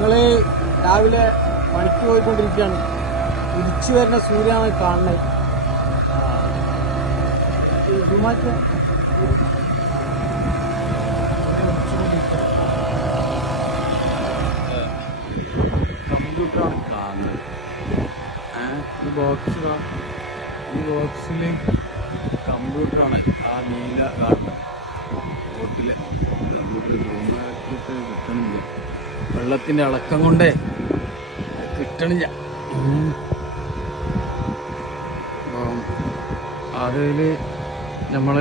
ഞങ്ങള് രാവിലെ പണിക്ക് പോയിക്കൊണ്ടിരിക്കുകയാണ്. ഉദിച്ചു വരുന്ന സൂര്യാണ് കാണുന്നത്. കമ്പ്യൂട്ടറാണ് കാണുന്നത്. ഈ ബോക്സിൽ കമ്പ്യൂട്ടറാണ് ആ നീല കാണുന്നത്. ബോട്ടില് കമ്പ്യൂട്ടർ കിട്ടണില്ല. വെള്ളത്തിന്റെ ഇളക്കം കൊണ്ടേ കിട്ടണില്ല. അതിൽ നമ്മൾ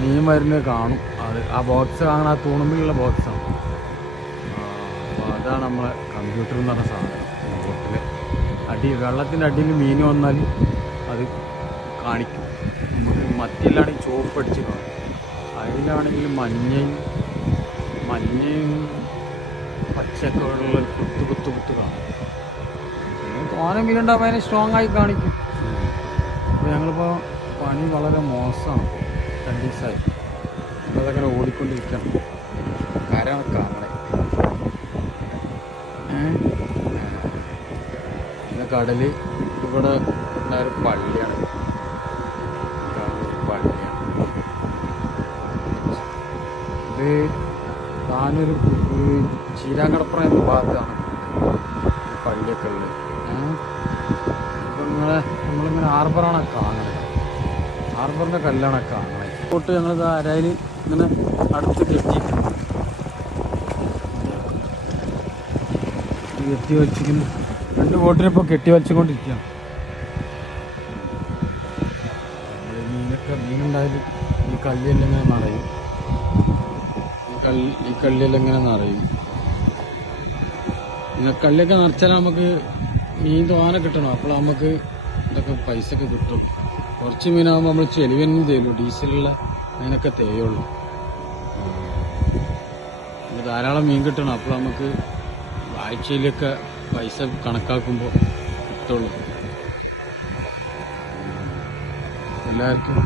മീൻ വരുന്നത് കാണും. അത് ആ ബോക്സ് കാണാൻ ആ തൂണുമ്പിലുള്ള ബോക്സാണ്. അപ്പോൾ അതാണ് നമ്മളെ കമ്പ്യൂട്ടർ എന്ന് പറഞ്ഞ സാധനം. ബോട്ടിൽ വെള്ളത്തിൻ്റെ അടിയിൽ മീൻ വന്നാൽ അത് കാണിക്കും. നമുക്ക് മത്തിയിലാണെങ്കിൽ ചുവപ്പടിച്ച് കാണും. അതിലാണെങ്കിൽ മഞ്ഞയും പച്ചയൊക്കെ ഉള്ള കുത്ത് കാണും. തോനെ മീനുണ്ടാകുമ്പോൾ അതിനെ സ്ട്രോങ് ആയി കാണിക്കും. അപ്പോൾ ഞങ്ങളിപ്പോൾ പണി വളരെ മോശമാണ്. 2 ദിവസമായി അതങ്ങനെ ഓടിക്കൊണ്ടിരിക്കണം. കാരണം കാണണേ പിന്നെ കടൽ ഇവിടെ ഒരു പള്ളിയാണ്. ഇത് താനൊരു ചീരാങ്കടപ്പുറം എന്ന ഭാഗത്താണ് പള്ളിയൊക്കെ ഉള്ളത്. അപ്പോൾ നമ്മളിങ്ങനെ ഹാർബറാണ് കാണുന്നത്. ഹാർബറിൻ്റെ കല്ലാണ് കാണുന്നത്. തൊട്ട് ഞങ്ങളിത് അരയിൽ ഇങ്ങനെ അടുത്ത് കെട്ടി വലിച്ചിങ്ങനെ 2 ബോട്ടിലിപ്പോൾ കെട്ടി വലിച്ചുകൊണ്ടിരിക്കുകയാണ്. മീനുണ്ടായാലും ഈ കള്ളിയെല്ലാം ഇങ്ങനെ നിറയും. ഈ കള്ളിയെല്ലാം ഇങ്ങനെ നിറയും. പിന്നെ കള്ളിയൊക്കെ നിറച്ചാൽ നമുക്ക് മീൻ തോനെ കിട്ടണം. അപ്പോൾ നമുക്ക് ഇതൊക്കെ പൈസയൊക്കെ കിട്ടും. കുറച്ച് മീനാകുമ്പോൾ നമ്മൾ ചെലവൊന്നും തേയുള്ളൂ. ഡീസലുള്ള മീനൊക്കെ തേയുള്ളൂ. ധാരാളം മീൻ കിട്ടണം. അപ്പോൾ നമുക്ക് ആഴ്ചയിലൊക്കെ പൈസ കണക്കാക്കുമ്പോൾ കിട്ടുള്ളൂ. എല്ലാവർക്കും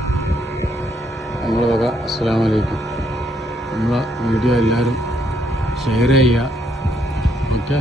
നമ്മളെ വക അസ്സലാമു അലൈക്കും. നമ്മളെ വീഡിയോ എല്ലാവരും ഷെയർ ചെയ്യുക. ഓക്കെ.